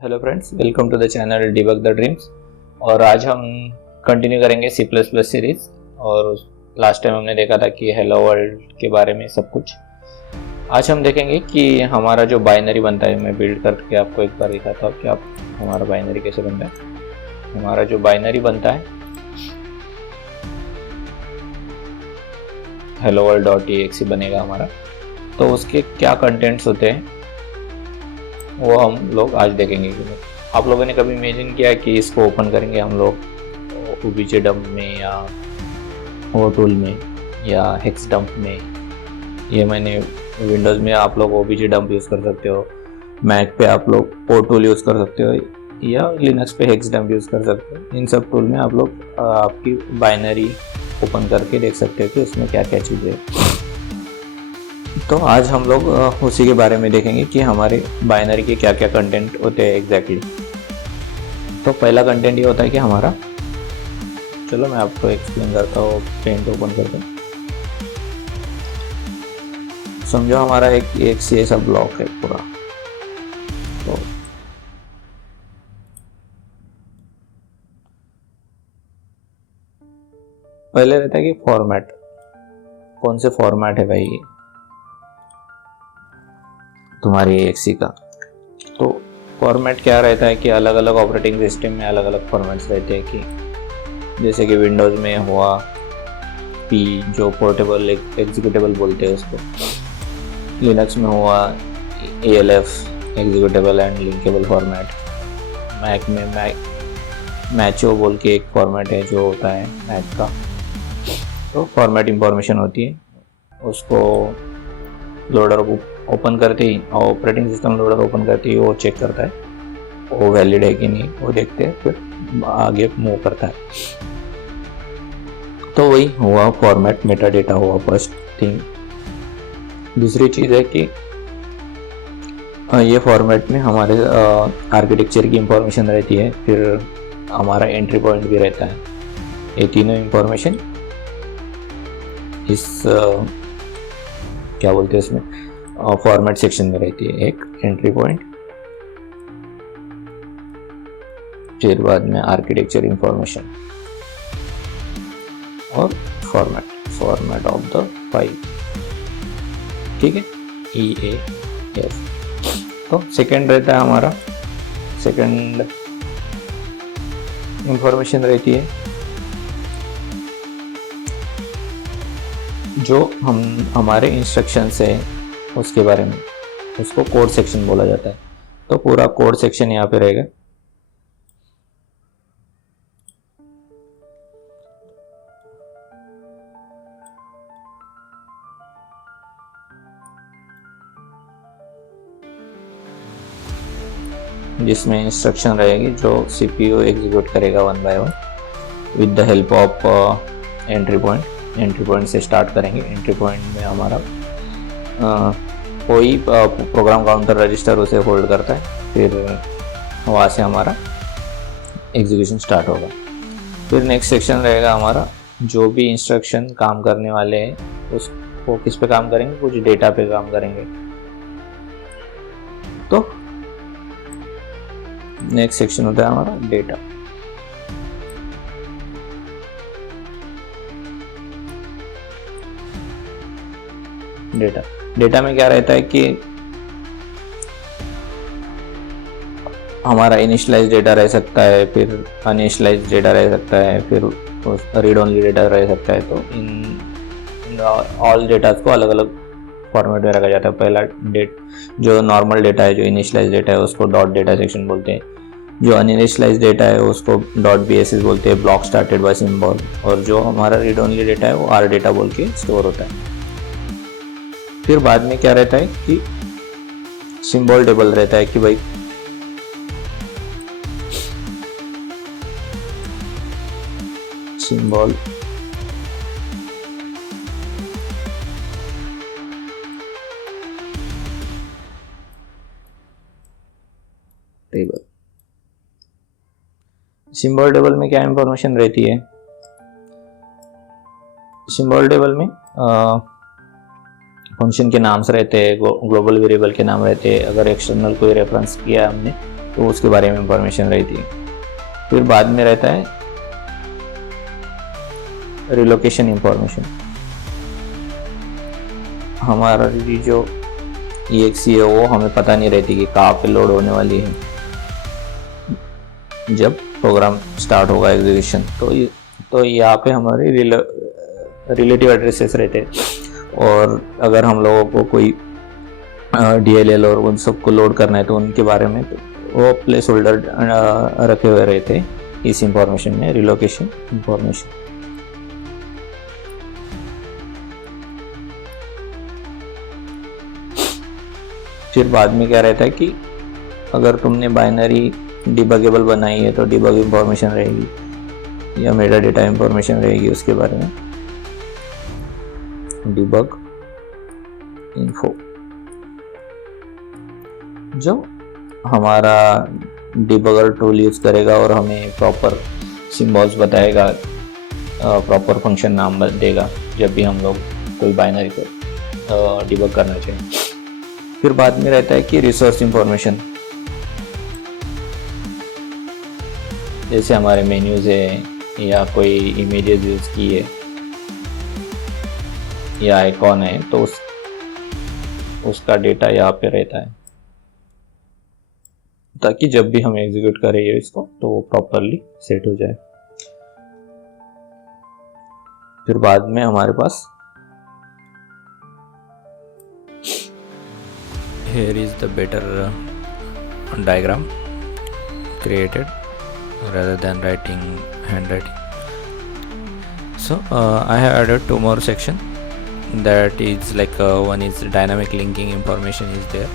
Hello friends, welcome to the channel Debug the Dreams. और आज हम कंटिन्यू करेंगे सी प्लस प्लस सीरीज। और लास्ट टाइम हमने देखा था कि हेलो वर्ल्ड के बारे में सब कुछ। आज हम देखेंगे कि हमारा जो बाइनरी बनता है, मैं बिल्ड करके आपको एक बार दिखाता हूँ कि आप हमारा बाइनरी कैसे बनता है। हमारा जो बाइनरी बनता है हेलो वर्ल्ड डॉट ई बनेगा हमारा। तो उसके क्या कंटेंट्स होते हैं वो हम लोग आज देखेंगे। आप लोगों ने कभी इमेजिन किया कि इसको ओपन करेंगे हम लोग ओबीजे डंप में या ओ टूल में या हेक्स डंप में। ये मैंने विंडोज़ में आप लोग ओबीजे डंप यूज़ कर सकते हो, मैक पे आप लोग ओ टूल यूज़ कर सकते हो या लिनक्स पे हेक्स डंप यूज़ कर सकते हो। इन सब टूल में आप लोग आपकी बाइनरी ओपन करके देख सकते हो कि उसमें क्या क्या चीज़ें है। तो आज हम लोग उसी के बारे में देखेंगे कि हमारे बाइनरी के क्या क्या कंटेंट होते हैं एग्जैक्टली। तो पहला कंटेंट ये होता है कि हमारा, चलो मैं आपको एक्सप्लेन करता हूँ। पेंट ओपन करते हैं। समझो हमारा एक सी ऐसा ब्लॉक है पूरा। तो पहले रहता है कि फॉर्मेट, कौन से फॉर्मेट है भाई तुम्हारी एक्सी का। तो फॉर्मेट क्या रहता है कि अलग अलग ऑपरेटिंग सिस्टम में अलग अलग फॉर्मेट्स रहते हैं। कि जैसे कि विंडोज़ में हुआ पी, जो पोर्टेबल एग्जीक्यूटेबल बोलते हैं उसको। लिनक्स में हुआ ALF executable and linkable format. Mac में मैचो बोल के एक फॉर्मेट है जो होता है मैक का। तो फॉर्मेट इंफॉर्मेशन होती है, उसको लोडर ओपन करते ही, ऑपरेटिंग सिस्टम लोडर ओपन करते ही वो चेक करता है वो वैलिड है कि नहीं, वो देखते हैं फिर आगे मूव करता है। तो वही हुआ फॉर्मेट, मेटा डेटा हुआ फर्स्ट थिंग। दूसरी चीज़ है कि ये फॉर्मेट में हमारे आर्किटेक्चर की इंफॉर्मेशन रहती है, फिर हमारा एंट्री पॉइंट भी रहता है। ये तीनों इंफॉर्मेशन इस क्या बोलते हैं इसमें फॉर्मेट सेक्शन में रहती है। एक एंट्री पॉइंट, फिर बाद में आर्किटेक्चर इंफॉर्मेशन और फॉर्मेट ऑफ द फाइल। ठीक है, EAF। तो सेकंड रहता है हमारा, सेकंड इंफॉर्मेशन रहती है जो हमारे इंस्ट्रक्शंस है उसके बारे में, उसको कोड सेक्शन बोला जाता है। तो पूरा कोड सेक्शन यहाँ पे रहेगा। जिसमें इंस्ट्रक्शन रहेगी जो CPU एग्जीक्यूट करेगा one by one with the help of entry point. Entry point से स्टार्ट करेंगे। एंट्री पॉइंट में हमारा कोई प्रोग्राम काउंटर रजिस्टर उसे होल्ड करता है, फिर वहाँ से हमारा एग्जीक्यूशन स्टार्ट होगा। फिर नेक्स्ट सेक्शन रहेगा हमारा, जो भी इंस्ट्रक्शन काम करने वाले हैं उसको किस पे काम करेंगे, कुछ डेटा पे काम करेंगे। तो नेक्स्ट सेक्शन होता है हमारा डेटा। डेटा में क्या रहता है कि हमारा इनिशियलाइज डेटा रह सकता है, फिर अनइनिशियलाइज डेटा रह सकता है, फिर रीड ओनली डेटा रह सकता है। तो इन ऑल डेटा को अलग अलग फॉर्मेट में रखा जाता है। पहला जो नॉर्मल डेटा है, जो इनिशियलाइज डेटा है, उसको डॉट डेटा सेक्शन बोलते हैं। जो अनइनिशियलाइज डेटा है उसको .bss बोलते हैं, ब्लॉक स्टार्टेड बाय सिंबल। और जो हमारा रीड ओनली डेटा है वो R डेटा बोल के स्टोर होता है। फिर बाद में क्या रहता है कि सिंबल टेबल रहता है कि भाई सिंबल टेबल। सिंबल टेबल में क्या इंफॉर्मेशन रहती है, सिंबल टेबल में फंक्शन के नाम्स रहते हैं, ग्लोबल वेरिएबल के नाम रहते हैं। अगर एक्सटर्नल कोई रेफरेंस किया हमने तो उसके बारे में इंफॉर्मेशन रहती है। फिर बाद में रहता है रिलोकेशन इंफॉर्मेशन। हमारा जो EXE है वो हमें पता नहीं रहती कि कहाँ पे लोड होने वाली है जब प्रोग्राम स्टार्ट होगा एग्जीक्यूशन। तो यहाँ पे हमारे रिलेटिव एड्रेसेस रहते हैं, और अगर हम लोगों को कोई DLL और उन सबको लोड करना है तो उनके बारे में तो वो प्लेस होल्डर रखे हुए रहते हैं इस इंफॉर्मेशन में, रिलोकेशन इंफॉर्मेशन। फिर बाद में क्या रहता है कि अगर तुमने बाइनरी डिबगेबल बनाई है तो डिबग इंफॉर्मेशन रहेगी या मेटा डेटा इंफॉर्मेशन रहेगी उसके बारे में, डिबग इन्फो, जो हमारा डिबगर टूल यूज करेगा और हमें प्रॉपर सिंबल्स बताएगा, प्रॉपर फंक्शन नाम देगा जब भी हम लोग कोई बाइनरी को डिबग करना चाहिए। फिर बाद में रहता है कि रिसोर्स इंफॉर्मेशन, जैसे हमारे मेन्यूज है या कोई इमेजेस यूज की है या आइकॉन है तो उसका डेटा यहाँ पे रहता है, ताकि जब भी हम एग्जीक्यूट करें इसको तो वो प्रॉपरली सेट हो जाए। फिर बाद में हमारे पास here is the better diagram created rather than writing handwriting. So I have added 2 more section, that is like one is dynamic linking information is there,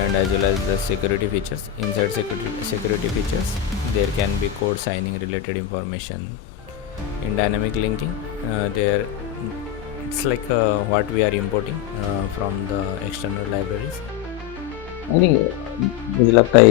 and as well as the security features. Inside security features there can be code signing related information. In dynamic linking there it's like what we are importing from the external libraries. I think मुझे लगता है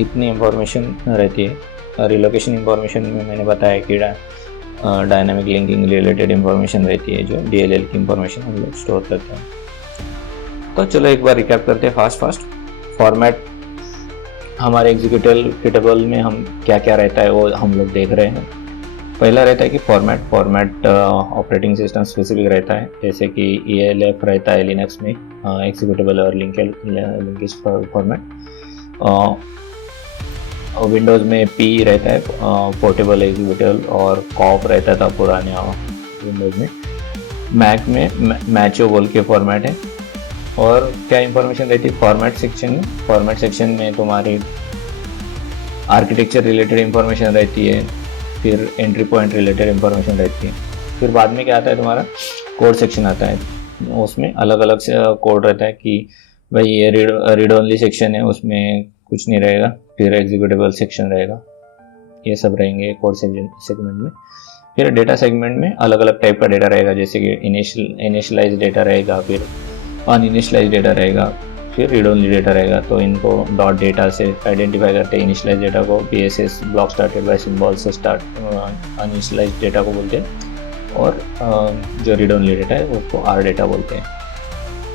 इतनी information रहती है। Relocation information में मैंने बताया कि डायनामिक लिंकिंग रिलेटेड इंफॉर्मेशन रहती है, जो DLL की इंफॉर्मेशन हम लोग स्टोर करते हैं। तो चलो एक बार रिकैप करते हैं फास्ट। फॉर्मेट हमारे एग्जीक्यूटेबल में हम क्या क्या रहता है वो हम लोग देख रहे हैं। पहला रहता है कि फॉर्मेट ऑपरेटिंग सिस्टम स्पेसिफिक रहता है, जैसे कि ELF रहता है लिनक्स में, एग्जीक्यूटेबल और लिंकेज फॉर्मेट। विंडोज़ में P रहता है, पोर्टेबल एग्जीक्यूटेबल, और कॉप रहता था पुराने विंडोज़ में। मैक में मैचो बोल के फॉर्मेट है। और क्या इंफॉर्मेशन रहती है फॉर्मेट सेक्शन में तुम्हारी आर्किटेक्चर रिलेटेड इंफॉर्मेशन रहती है, फिर एंट्री पॉइंट रिलेटेड इंफॉर्मेशन रहती है। फिर बाद में क्या आता है, तुम्हारा कोड सेक्शन आता है, उसमें अलग अलग से कोड रहता है कि भाई ये रीड ओनली सेक्शन है, उसमें कुछ नहीं रहेगा। फिर एग्जीक्यूटेबल सेक्शन रहेगा, ये सब रहेंगे कोड सेगमेंट में। फिर डेटा सेगमेंट में अलग अलग टाइप का डेटा रहेगा, जैसे कि इनिशियलाइज डेटा रहेगा, फिर अनइनिशियलाइज डेटा रहेगा, फिर रीड ओनली डेटा रहेगा। तो इनको डॉट डेटा से आइडेंटिफाई करते हैं। इनिशियलाइज डेटा को BSS block started by symbol से स्टार्ट, अनइनिशियलाइज डेटा को बोलते हैं, और जो रीड ओनली डेटा है उसको R डेटा बोलते हैं।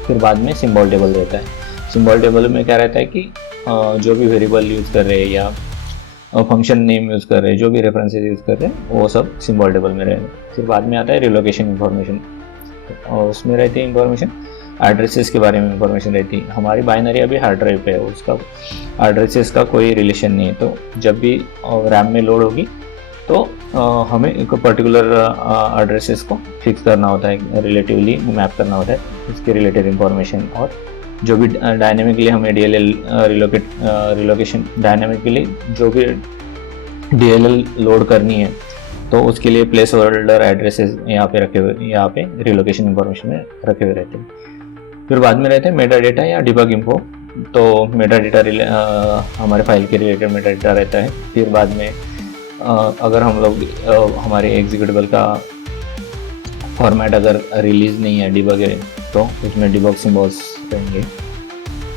फिर बाद में सिंबल टेबल रहता है। सिंबल टेबल में क्या रहता है कि जो भी वेरिएबल यूज़ कर रहे हैं या फंक्शन नेम यूज़ कर रहे हैं, जो भी रेफरेंसेस यूज़ कर रहे हैं वो सब सिंबल टेबल में रहेगा। फिर बाद में आता है रिलोकेशन इंफॉर्मेशन, और उसमें रहती है इंफॉर्मेशन एड्रेसेस के बारे में इंफॉर्मेशन रहती है। हमारी बाइनरी अभी हार्ड ड्राइव पे है, उसका एड्रेसेस का कोई रिलेशन नहीं है, तो जब भी रैम में लोड होगी तो हमें एक पर्टिकुलर एड्रेसेस को फिक्स करना होता है, रिलेटिवली मैप करना होता है इसके रिलेटेड इंफॉर्मेशन। और जो भी डायनेमिकली हमें DLL रिलोकेशन डायनेमिकली जो भी DLL लोड करनी है तो उसके लिए प्लेस होल्डर एड्रेसेस यहाँ पे रिलोकेशन इंफॉर्मेशन में रखे हुए रहते हैं। फिर बाद में रहते हैं मेटा डेटा या डिबग इन्फो। तो मेटा डेटा हमारे फाइल के रिलेटेड मेटा डेटा रहता है। फिर बाद में अगर हम लोग हमारे एग्जीक्यूटेबल का फॉर्मेट अगर रिलीज नहीं है, डिबग है, तो उसमें डिबग सिंबल्स रहेंगे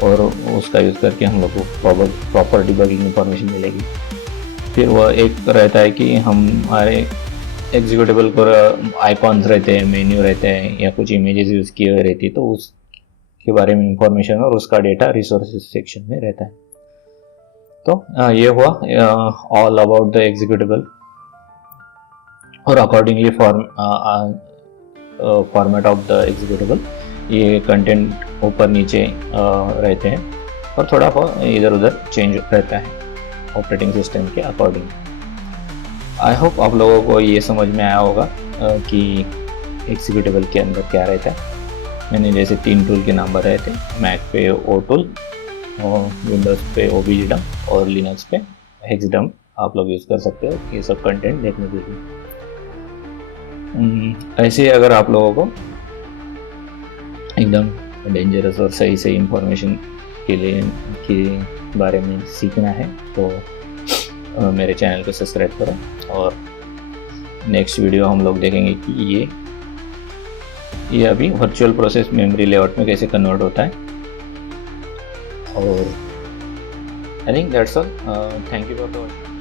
और उसका यूज़ करके हम लोग को प्रॉपर डिबगिंग इंफॉर्मेशन मिलेगी। फिर वह एक रहता है कि हमारे एग्जीक्यूटेबल को आइकॉन्स रहते हैं, मेन्यू रहते हैं या कुछ इमेजेस यूज़ किए हुए रहती है, तो उसके बारे में इंफॉर्मेशन और उसका डेटा रिसोर्सेज सेक्शन में रहता है। तो ये हुआ ऑल अबाउट द एग्जीक्यूटेबल और accordingly format of the executable ये कंटेंट ऊपर नीचे रहते हैं और थोड़ा इधर उधर चेंज रहता है ऑपरेटिंग सिस्टम के अकॉर्डिंग। आई होप आप लोगों को ये समझ में आया होगा कि एग्जीक्यूटेबल के अंदर क्या रहता है। मैंने जैसे 3 टूल के नाम बताए थे, मैक पे ओ टूल और विंडोज़ पे OBJDUMP और लिनक्स पे हेक्सडम्प आप लोग यूज़ कर सकते हो ये सब कंटेंट देखने के लिए। ऐसे अगर आप लोगों को एकदम डेंजरस और सही सही इंफॉर्मेशन के बारे में सीखना है तो मेरे चैनल को सब्सक्राइब करो और नेक्स्ट वीडियो हम लोग देखेंगे कि ये अभी वर्चुअल प्रोसेस मेमोरी लेआउट में कैसे कन्वर्ट होता है। और I think that's all. Thank you for watching.